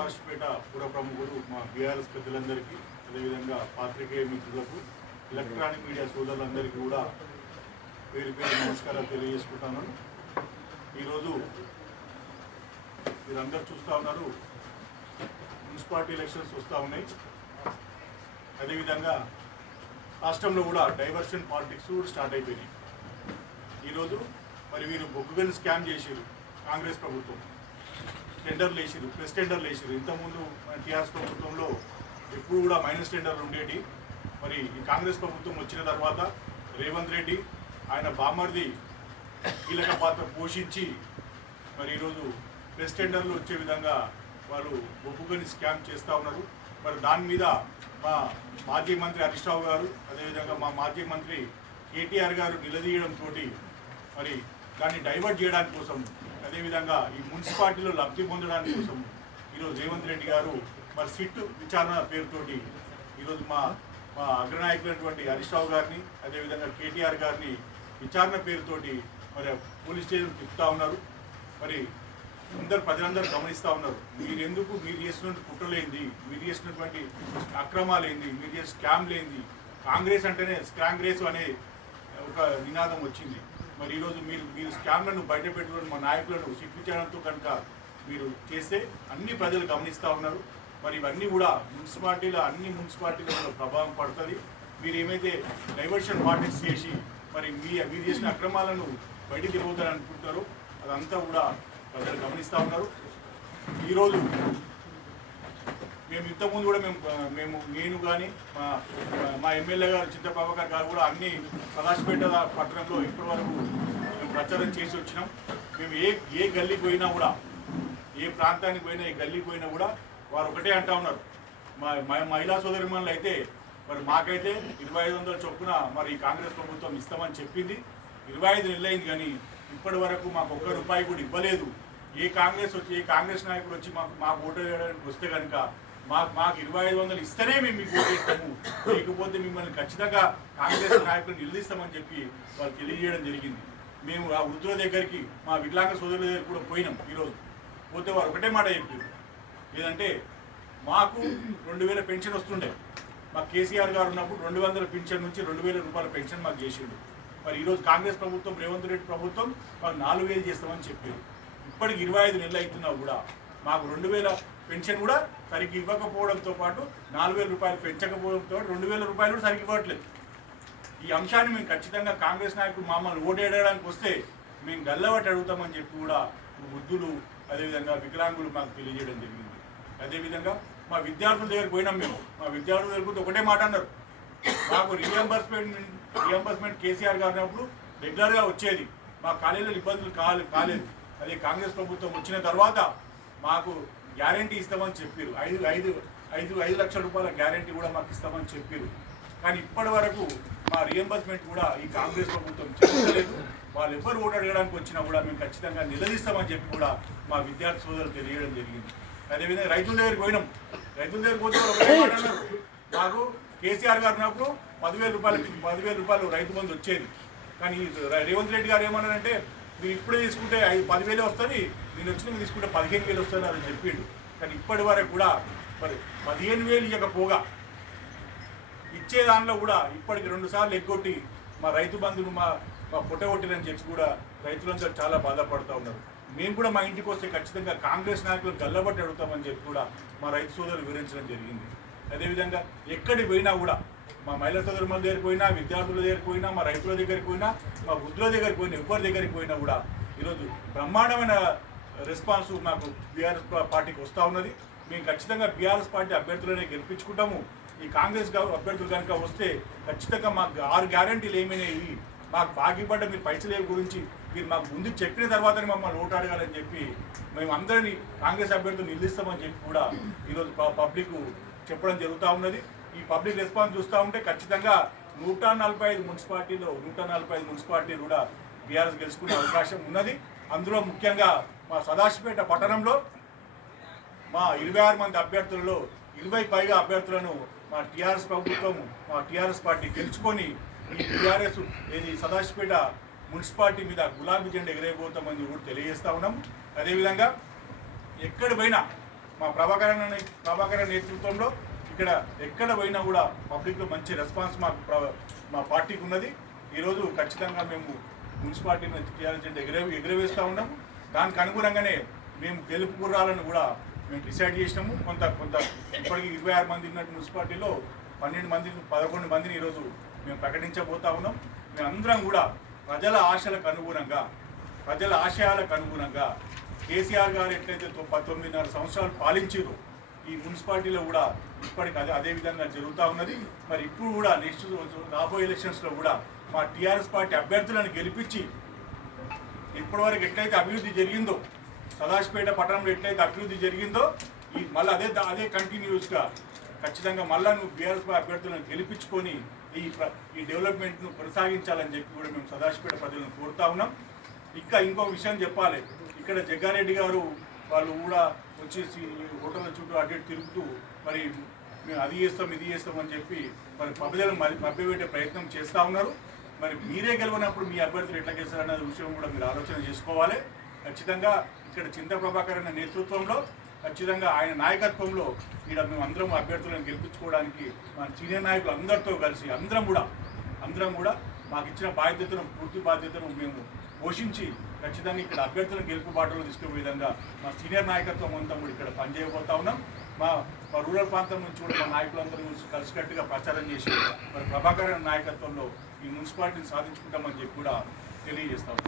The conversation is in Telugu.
రాష్ట్రపేట పుర ప్రముఖులు మా బీఆర్ఎస్ పెద్దలందరికీ అదేవిధంగా పాత్రికేయ మిత్రులకు ఎలక్ట్రానిక్ మీడియా సోదరులందరికీ కూడా పేరు పేరు నమస్కారాలు తెలియజేసుకుంటున్నాను. ఈరోజు మీరందరూ చూస్తూ ఉన్నారు, మున్సిపాలిటీ ఎలక్షన్స్ వస్తూ ఉన్నాయి. అదేవిధంగా రాష్ట్రంలో కూడా డైవర్షన్ పాలిటిక్స్ స్టార్ట్ అయిపోయినాయి. ఈరోజు మరి వీరు బొగ్గుగని స్కామ్ చేసారు. కాంగ్రెస్ ప్రభుత్వం టెండర్లు వేసారు, ప్రెస్ టెండర్లు వేసారు. ఇంతకుముందు టీఆర్ఎస్ ప్రభుత్వంలో ఎప్పుడు కూడా మైనస్ టెండర్లు ఉండేవి. మరి ఈ కాంగ్రెస్ ప్రభుత్వం వచ్చిన తర్వాత రేవంత్ రెడ్డి ఆయన బామర్ది కీలక పాత్ర పోషించి మరి ఈరోజు ప్రెస్ టెండర్లు వచ్చే విధంగా వాళ్ళు బొగ్గుగని స్కామ్ చేస్తూ ఉన్నారు. మరి దాని మీద మా మాజీ మంత్రి హరీష్ రావు గారు అదేవిధంగా మా మాజీ మంత్రి కేటీఆర్ గారు నిలదీయడంతో మరి దాన్ని డైవర్ట్ చేయడానికి కోసం, అదేవిధంగా ఈ మున్సిపాలిటీలో లబ్ధి పొందడానికి కోసం ఈరోజు రేవంత్ రెడ్డి గారు మరి సిట్ విచారణ పేరుతోటి ఈరోజు మా అగ్రనాయకులైనటువంటి హరీష్ రావు గారిని అదేవిధంగా కేటీఆర్ గారిని విచారణ పేరుతోటి మరి పోలీస్ స్టేషన్ తిప్పుతూ ఉన్నారు. మరి ప్రజలందరూ గమనిస్తూ ఉన్నారు, మీరు చేసినటువంటి కుట్రలేంది, మీరు చేసినటువంటి అక్రమాలేంది, మీరు చేసిన స్కామ్లేంది. కాంగ్రెస్ అంటేనే కాంగ్రెస్ అనే ఒక నినాదం వచ్చింది. మరి ఈరోజు మీరు స్కామ్లను బయట పెట్టుకుని మా నాయకులను సిట్ విచారణతో కనుక మీరు చేస్తే అన్ని ప్రజలు గమనిస్తూ ఉన్నారు. మరి ఇవన్నీ కూడా అన్ని మున్సిపాలిటీలలో ప్రభావం పడుతుంది. మీరు ఏమైతే డైవర్షన్ పాలిటిక్స్ చేసి మరి మీరు చేసిన అక్రమాలను బయటికి తిరుగుతారని అనుకుంటారో అదంతా కూడా ప్రజలు గమనిస్తూ ఉన్నారు. ఈరోజు మేము ఇంతకుముందు కూడా నేను కానీ మా ఎమ్మెల్యే గారు చింతప్రభాకర్ గారు కూడా అన్ని సదాశివపేట పట్టణంలో ఇప్పటి వరకు మేము ప్రచారం చేసి వచ్చినాం. మేము ఏ గల్లీకి పోయినా కూడా, ఏ ప్రాంతానికి పోయినా, ఏ గల్లీకి పోయినా కూడా వారు ఒకటే అంటూ ఉన్నారు. మా మహిళా సోదరిమణులు అయితే మరి మాకైతే 2500 చొప్పున మరి కాంగ్రెస్ ప్రభుత్వం ఇస్తామని చెప్పింది. 25 నెలలైంది కానీ ఇప్పటి వరకు మాకు ₹1 కూడా ఇవ్వలేదు. ఏ కాంగ్రెస్ నాయకుడు వచ్చి మాకు ఓటు వేయడానికి వస్తే కనుక మాకు 2500 ఇస్తేనే మేము మీకు ఓటేస్తాము, లేకపోతే మిమ్మల్ని ఖచ్చితంగా కాంగ్రెస్ నాయకులు నిలదీస్తామని చెప్పి వాళ్ళు తెలియజేయడం జరిగింది. మేము ఆ వృద్ధుల దగ్గరికి, మా వికలాంగ సోదరుల దగ్గరికి కూడా పోయినాం. ఈరోజు పోతే వారు ఒకటే మాట చెప్పారు, ఏదంటే మాకు 2000 పెన్షన్ వస్తుండే. మాకు కేసీఆర్ గారు ఉన్నప్పుడు 200 పెన్షన్ నుంచి ₹2000 పెన్షన్ మాకు చేసిండు. మరి ఈరోజు కాంగ్రెస్ ప్రభుత్వం, రేవంత్ రెడ్డి ప్రభుత్వం మాకు 4000 చేస్తామని చెప్పారు. ఇప్పటికి 25 నెలలు అవుతున్నా కూడా మాకు 2000 పెన్షన్ కూడా సరిగ్గా ఇవ్వకపోవడంతో పాటు ₹4000 పెంచకపోవడంతో ₹2000 కూడా సరిగ్గా ఇవ్వట్లేదు. ఈ అంశాన్ని మేము ఖచ్చితంగా కాంగ్రెస్ నాయకులు మమ్మల్ని ఓటేయడానికి వస్తే మేము గల్లబట్టి అడుగుతామని చెప్పి కూడా వృద్ధులు అదేవిధంగా వికలాంగులు మాకు తెలియజేయడం జరిగింది. అదేవిధంగా మా విద్యార్థుల దగ్గరికి పోయినాం. మా విద్యార్థుల దగ్గర ఒకటే మాట అన్నారు, మాకు రియంబర్స్మెంట్ కేసీఆర్ గారు ఉన్నప్పుడు రెగ్యులర్గా వచ్చేది, మా కాలేజీలో ఇబ్బందులు కాలేదు. అదే కాంగ్రెస్ ప్రభుత్వం వచ్చిన తర్వాత మాకు గ్యారంటీ ఇస్తామని చెప్పారు. 5 లక్షల రూపాయల గ్యారంటీ కూడా మాకు ఇస్తామని చెప్పారు. కానీ ఇప్పటి వరకు మా రియంబర్స్మెంట్ కూడా ఈ కాంగ్రెస్ ప్రభుత్వం చేయలేదు. వాళ్ళు ఎవరు ఓటు అడగడానికి వచ్చినా కూడా మేము ఖచ్చితంగా నిలదీస్తామని చెప్పి కూడా మా విద్యార్థి సోదరులు తెలియడం జరిగింది. అదేవిధంగా రైతుల దగ్గరికి పోయినాం. రైతుల దగ్గరికి పోతే ఒకటే మాట అన్నారు, మాకు కేసీఆర్ గారు ఉన్నప్పుడు ₹10,000 రైతు బంధు వచ్చేది. కానీ రేవంత్ రెడ్డి గారు ఏమన్నారంటే, మీరు ఇప్పుడే తీసుకుంటే 10,000 వస్తుంది, నేను వచ్చిన తీసుకుంటే 15,000 వస్తుంది అని చెప్పిండు. కానీ ఇప్పటి వరకు కూడా మరి 15,000 ఇవ్వకపోగా ఇచ్చే దానిలో కూడా ఇప్పటికి 2 సార్లు ఎగ్గొట్టి మా రైతు బంధువులు మా పుట్టగొట్టిరని చెప్పి కూడా రైతులందరూ చాలా బాధపడుతూ ఉన్నారు. మేము కూడా మా ఇంటికి వస్తే ఖచ్చితంగా కాంగ్రెస్ నాయకులు గల్లబట్టి అడుగుతామని చెప్పి కూడా మా రైతు సోదరులు వివరించడం జరిగింది. అదేవిధంగా ఎక్కడికి పోయినా కూడా, మా మహిళా సోదరుల దగ్గరికి పోయినా, విద్యార్థుల దగ్గరికి పోయినా, మా రైతుల దగ్గరికి పోయినా, మా వృద్ధుల దగ్గరికి పోయినా, ఎవరి దగ్గరికి పోయినా కూడా ఈరోజు బ్రహ్మాండమైన రెస్పాన్స్ మాకు బీఆర్ఎస్ పార్టీకి వస్తూ ఉన్నది. మేము ఖచ్చితంగా బీఆర్ఎస్ పార్టీ అభ్యర్థులనే గెలిపించుకుంటాము. ఈ కాంగ్రెస్ అభ్యర్థులు కనుక వస్తే ఖచ్చితంగా మాకు 6 గ్యారంటీలు ఏమైనాయి, మాకు బాకీపడ్డ మీరు పైసల గురించి మీరు మాకు ముందు చెప్పిన తర్వాతనే మమ్మల్ని ఓటు అడగాలని చెప్పి మేము అందరినీ కాంగ్రెస్ అభ్యర్థులు నిలదీస్తామని చెప్పి కూడా ఈరోజు పబ్లిక్ చెప్పడం జరుగుతూ ఉన్నది. ఈ పబ్లిక్ రెస్పాన్స్ చూస్తూ ఉంటే ఖచ్చితంగా 145 మున్సిపాలిటీలు కూడా బీఆర్ఎస్ గెలుచుకునే అవకాశం ఉన్నది. అందులో ముఖ్యంగా మా సదాశివపేట పట్టణంలో మా 26 మంది అభ్యర్థులలో 20 పైగా అభ్యర్థులను మా టీఆర్ఎస్ ప్రభుత్వం, మా టీఆర్ఎస్ పార్టీ గెలుచుకొని ఈ టీఆర్ఎస్ సదాశివపేట మున్సిపాలిటీ మీద గులాబీ జెండా ఎగరేయబోతామని కూడా తెలియజేస్తూ ఉన్నాం. అదేవిధంగా ఎక్కడ పోయినా మా ప్రభాకరన్ నేతృత్వంలో ఇక్కడ ఎక్కడ పోయినా కూడా పబ్లిక్లో మంచి రెస్పాన్స్ మా పార్టీకి ఉన్నది. ఈరోజు ఖచ్చితంగా మేము మున్సిపాలిటీని టీఆర్ఎస్ జెండా ఎగురవేస్తూ ఉన్నాము. దానికి అనుగుణంగానే మేము గెలుపు గుర్రాలను కూడా మేము డిసైడ్ చేసినాము. కొంత ఇప్పటికీ 26 మంది ఉన్నట్టు మున్సిపాలిటీలో 11 మందిని ఈరోజు మేము ప్రకటించబోతా ఉన్నాం. మేమందరం కూడా ప్రజల ఆశలకు అనుగుణంగా, ప్రజల ఆశయాలకు అనుగుణంగా కేసీఆర్ గారు ఎట్లయితే 19.5 సంవత్సరాలు పాలించారో ఈ మున్సిపాలిటీలో కూడా ఇప్పటికి అదే విధంగా జరుగుతూ ఉన్నది. మరి ఇప్పుడు కూడా నెక్స్ట్ రాబోయే ఎలక్షన్స్లో కూడా మా టీఆర్ఎస్ పార్టీ అభ్యర్థులను గెలిపించి ఇప్పటివరకు ఎట్లయితే అభివృద్ధి జరిగిందో, సదాశివపేట పట్టణంలో ఎట్లయితే అభివృద్ధి జరిగిందో మళ్ళీ అదే కంటిన్యూస్గా ఖచ్చితంగా మళ్ళీ నువ్వు బీఆర్ఎస్ అభ్యర్థులను గెలిపించుకొని ఈ డెవలప్మెంట్ను కొనసాగించాలని చెప్పి కూడా మేము సదాశివపేట ప్రజలను కోరుతా ఉన్నాం. ఇంకో విషయం చెప్పాలి. ఇక్కడ జగ్గారెడ్డి గారు వాళ్ళు కూడా వచ్చేసి హోటళ్ళ చుట్టూ అటు తిరుగుతూ మరి మేము అది చేస్తాం ఇది చేస్తాం అని చెప్పి మరి ప్రజలను మభ్యపెట్టే ప్రయత్నం చేస్తూ ఉన్నారు. మరి మీరే గెలవనప్పుడు మీ అభ్యర్థులు ఎట్లా గెలుస్తారనే విషయం కూడా మీరు ఆలోచన చేసుకోవాలి. ఖచ్చితంగా ఇక్కడ చింత ప్రభాకర్ అనే నేతృత్వంలో, ఖచ్చితంగా ఆయన నాయకత్వంలో ఇక్కడ మేము అందరం అభ్యర్థులను గెలిపించుకోవడానికి మన సీనియర్ నాయకులు అందరితో కలిసి అందరం కూడా మాకు ఇచ్చిన పూర్తి బాధ్యతను మేము పోషించి ఖచ్చితంగా ఇక్కడ అభ్యర్థులను గెలుపు బాటలో తీసుకునే విధంగా మా సీనియర్ నాయకత్వం అంతా కూడా ఇక్కడ పనిచేయబోతా ఉన్నాం. మా రూరల్ ప్రాంతం నుంచి కూడా మా నాయకులందరూ కలిసికట్టుగా ప్రచారం చేసి మరి ప్రభాకర్ నాయకత్వంలో ఈ మున్సిపాలిటీని సాధించుకుంటామని చెప్పి కూడా తెలియజేస్తాం.